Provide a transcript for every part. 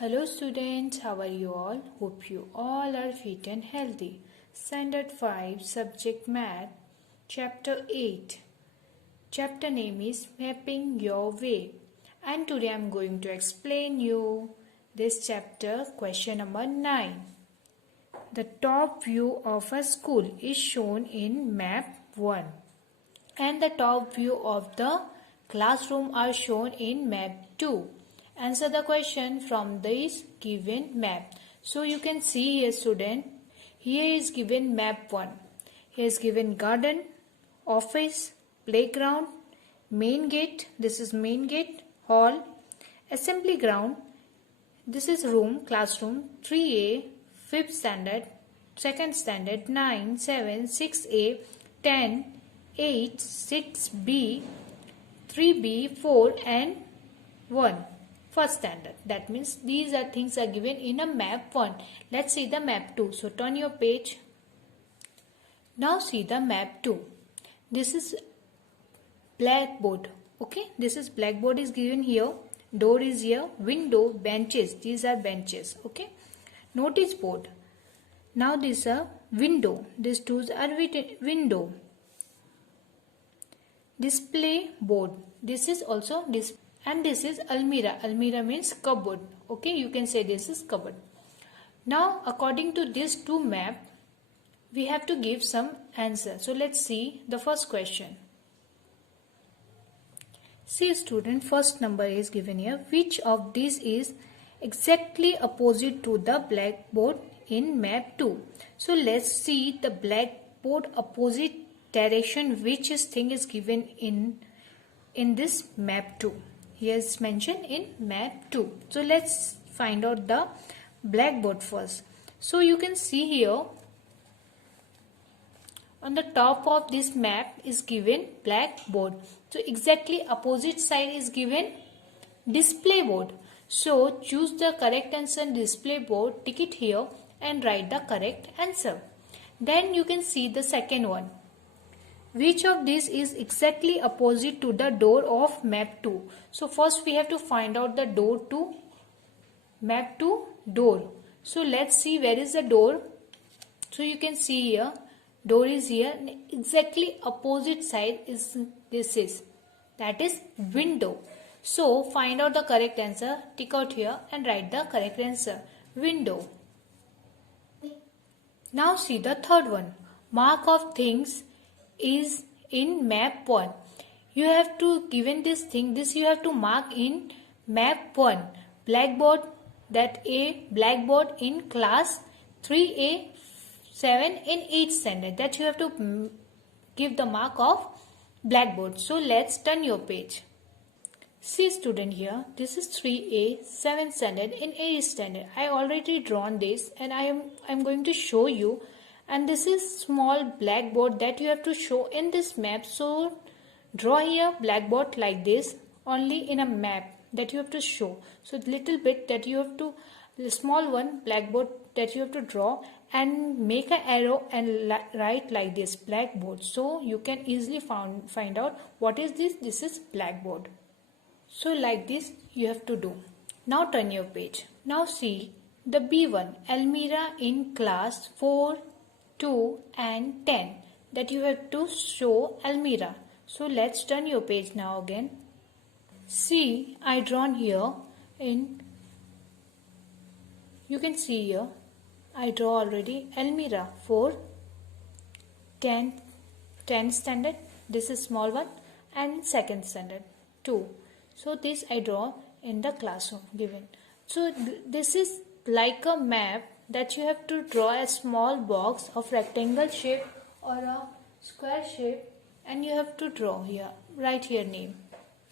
Hello students, how are you all? Hope you all are fit and healthy. Standard 5, Subject Math, Chapter 8. Chapter name is Mapping Your Way. And today I am going to explain you this chapter, question number 9. The top view of a school is shown in map 1 and the top view of the classroom are shown in map 2. Answer the question from this given map. So you can see here student, here is given map 1. Here is given garden, office, playground, main gate, this is main gate, hall, assembly ground, this is room, classroom, 3A, 5th standard, 2nd standard, 9, 7, 6A, 10, 8, 6B, 3B, 4 and 1. First standard. That means these are things are given in a map 1. Let's see the map 2. So turn your page. Now see the map 2. This is blackboard. Okay. This is blackboard is given here. Door is here. Window, benches. These are benches. Okay. Notice board. Now this is a window. These two are window. Display board. This is also display. And this is almirah. Almirah means cupboard. Okay, you can say this is cupboard. Now, according to these two map, we have to give some answer. So, let's see the first question. See student, first number is given here. Which of these is exactly opposite to the blackboard in map 2? So, let's see the blackboard opposite direction which thing is given in this map 2. Here is mentioned in map 2. So let's find out the blackboard first. So you can see here on the top of this map is given blackboard. So exactly opposite side is given display board. So choose the correct answer in display board, tick it here and write the correct answer. Then you can see the second one. Which of these is exactly opposite to the door of map 2? So first we have to find out the door to map 2 door. So let's see where is the door. So you can see here, door is here. Exactly opposite side is that is window. So find out the correct answer, tick out here and write the correct answer, window. Now see the third one, mark of things is in map 1. You have to given this thing, this you have to mark in map 1. Blackboard, that A blackboard in class 3A, 7 in 8th standard, that you have to give the mark of blackboard. So let's turn your page. See student, here this is 3A, 7th standard in 8th standard. I already drawn this and I am going to show you. And this is small blackboard that you have to show in this map. So draw here blackboard like this only in a map that you have to show. So little bit that you have to, the small one blackboard that you have to draw and make an arrow and write like this blackboard. So you can easily find out what is this. This is blackboard. So like this you have to do. Now turn your page. Now see the B1, almirah in class 4, 2 and 10, that you have to show almirah. So let's turn your page now again. See, I drawn here in, you can see here, I draw already almirah for 10 standard, this is small one, and 2nd standard 2. So this I draw in the classroom given. So this is like a map that you have to draw a small box of rectangle shape or a square shape and you have to draw here, write here name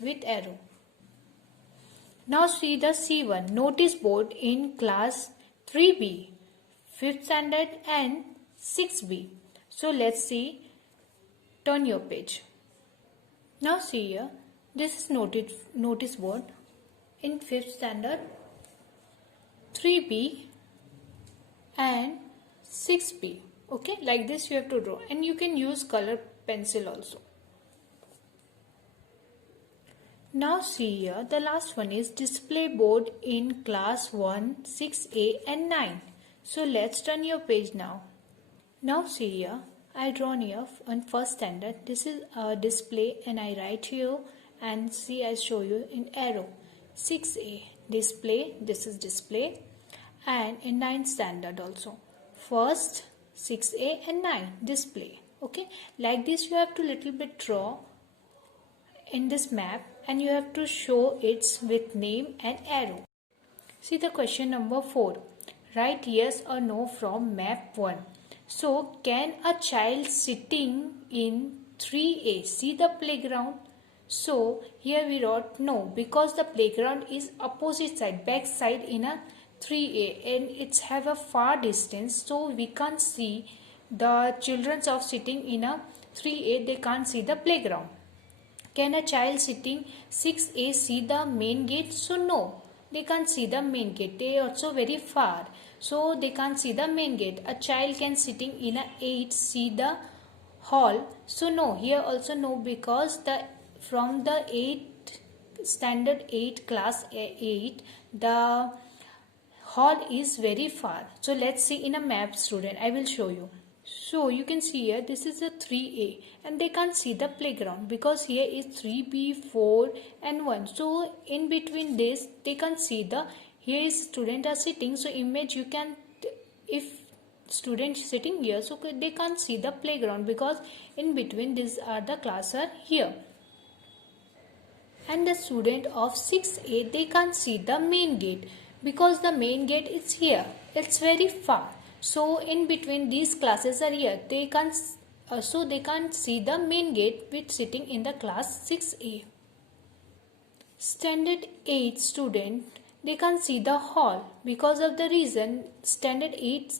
with arrow. Now see the C1, notice board in class 3B, 5th standard and 6B. So let's see, turn your page. Now see here, this is notice board in 5th standard, 3B and 6B. Okay, like this you have to draw and you can use color pencil also. Now see here, the last one is display board in class 1, 6A and 9. So let's turn your page now. Now see here, I drawn here on first standard. This is a display and I write here, and see I show you in arrow. 6A display, this is display, and in 9th standard also. First 6A and 9 display. Okay, like this you have to little bit draw in this map, and you have to show it with name and arrow. See the question number 4. Write yes or no from map 1. So, can a child sitting in 3A see the playground? So, here we wrote no, because the playground is opposite side, back side in a 3A, and it's have a far distance, so we can't see the children of sitting in a 3A, they can't see the playground. Can a child sitting 6A see the main gate? So no, they can't see the main gate. They are also very far, so they can't see the main gate. A child can sitting in a 8 see the hall? So no, here also no, because the from the 8 standard 8 class 8 the hall is very far. So let's see in a map, student. I will show you. So you can see here, this is a 3A, and they can't see the playground because here is 3B, 4 and 1. So in between this they can't see the, here is student are sitting, so image you can, if student sitting here, so they can't see the playground because in between these are the class are here. And the student of 6A, they can't see the main gate because the main gate is here, it's very far. So in between these classes are here, they can't so they can't see the main gate which sitting in the class 6A. Standard 8 student, they can't see the hall because of the reason standard 8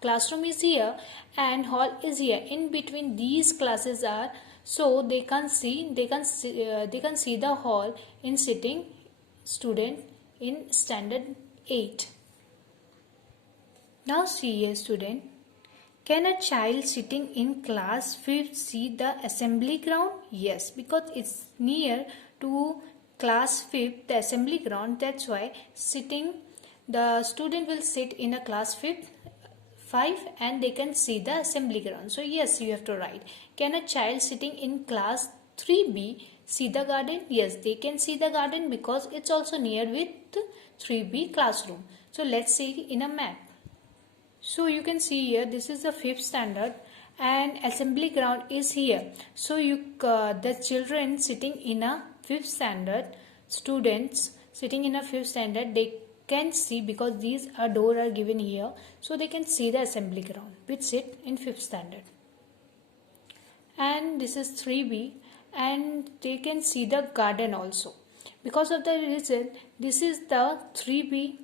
classroom is here and hall is here. In between these classes are, so they can see the hall in sitting student in standard 8. Now see here, student. Can a child sitting in class 5th see the assembly ground? Yes, because it's near to class 5th, the assembly ground. That's why the student will sit in a class 5 and they can see the assembly ground. So yes, you have to write. Can a child sitting in class 3B see the garden? Yes, they can see the garden because it's also near with 3B classroom. So let's see in a map. So you can see here, this is the 5th standard and assembly ground is here. So the children sitting in a 5th standard, students sitting in a 5th standard, they can see because these are door are given here. So they can see the assembly ground which sit in 5th standard. And this is 3B and they can see the garden also. Because of the reason, this is the 3B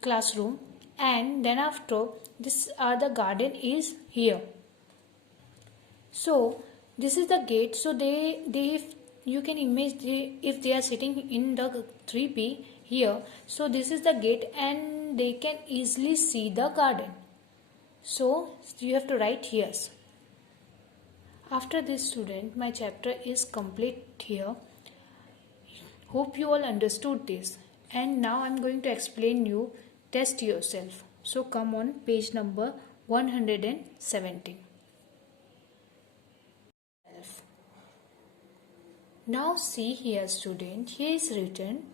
classroom. And then after this are the garden is here. So this is the gate. So you can imagine if they are sitting in the 3B here. So this is the gate and they can easily see the garden. So you have to write yes. After this, student, my chapter is complete here. Hope you all understood this. And now I am going to explain you. Test yourself. So come on page number 117. Now see here, student, here is written,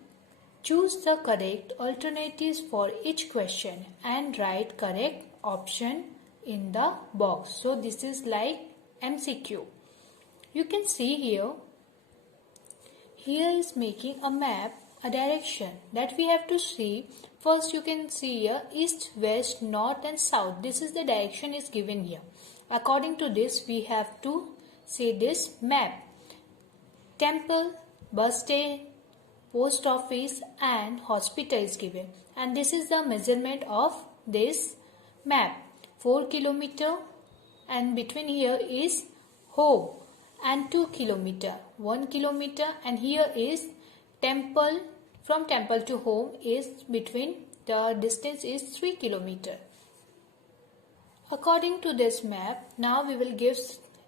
choose the correct alternatives for each question and write correct option in the box. So this is like MCQ. You can see here is making a map, a direction that we have to see. First you can see here east, west, north and south. This is the direction is given here. According to this we have to see this map. Temple, bus stand, post office and hospital is given. And this is the measurement of this map. 4 kilometer and between here is home and 2 kilometer. 1 kilometer and here is temple. From temple to home is between the distance is 3 kilometer. According to this map, now we will give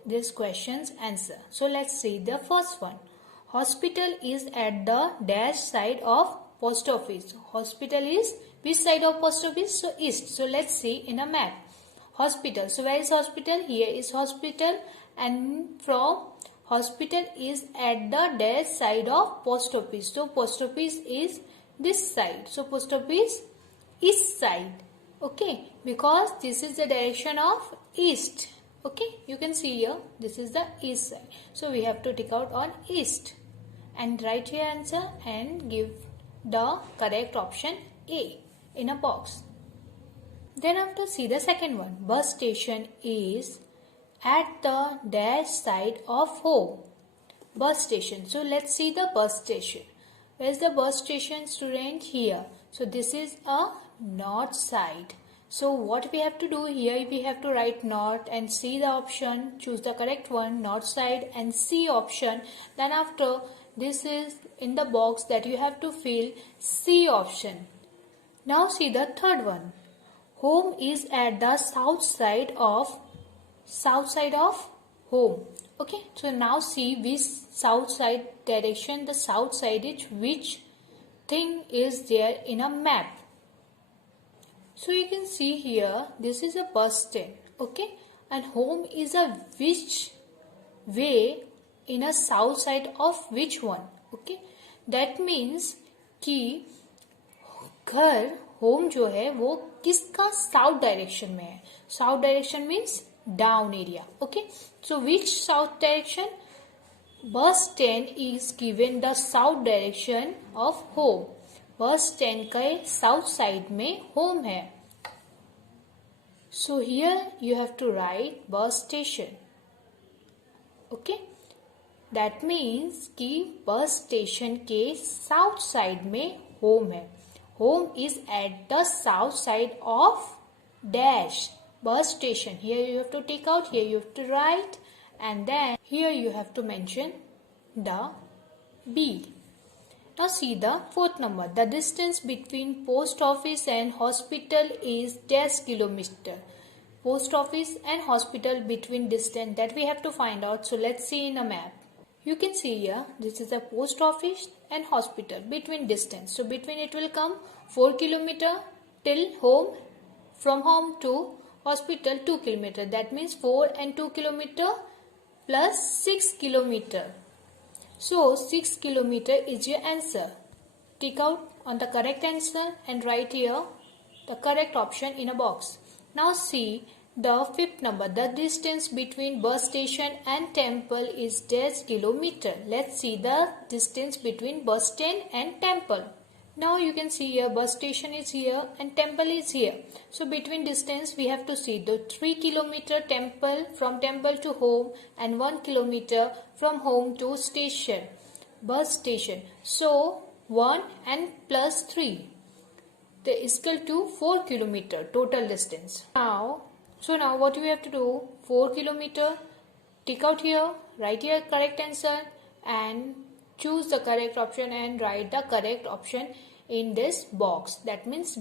this question's answer. So let's see the first one. Hospital is at the dash side of post office. Hospital is which side of post office? So east. So let's see in a map. Hospital. So where is hospital? Here is hospital, and from hospital is at the dash side of post office. So post office is this side. So post office east side. Okay, because this is the direction of east. Okay, you can see here this is the east side. So we have to take out on east and write your answer and give the correct option A in a box. Then after see the second one. Bus station is at the dash side of home. Bus station. So let's see the bus station. Where is the bus station, student? Here. So this is a north side. So what we have to do here, we have to write north and see the option, choose the correct one, north side and C option. Then after this is in the box that you have to fill C option. Now see the third one. Home is at the south side of home. Okay, so now see which south side direction, the south side is which thing is there in a map. So you can see here this is a bus stand. Okay, and home is a which way in a south side of which one. Okay, that means कि घर home जो है वो किसका south direction में है. South direction means down area. Okay, so which south direction? Bus stand is given the south direction of home. Bus stand के south side में होम है. So here you have to write bus station. Okay, that means कि bus station के south side में home है. Home is at the south side of dash bus station. Here you have to take out, here you have to write, and then here you have to mention the B. Now see the fourth number. The distance between post office and hospital is dash kilometer. Post office and hospital between distance that we have to find out. So let's see in a map. You can see here this is a post office and hospital between distance. So between it will come 4 kilometer till home. From home to hospital 2 kilometer. That means 4 and 2 kilometer plus 6 kilometer. So 6 kilometer is your answer. Tick out on the correct answer and write here the correct option in a box. Now see the fifth number. The distance between bus station and temple is dash kilometer. Let's see the distance between bus stand and temple. Now you can see here bus station is here and temple is here. So between distance we have to see the 3 kilometer temple from temple to home and 1 kilometer from home to station. Bus station. So 1 and plus 3. That is equal to 4 kilometer total distance. Now what you have to do? 4 kilometer. Tick out here. Write your correct answer and choose the correct option and write the correct option in this box. That means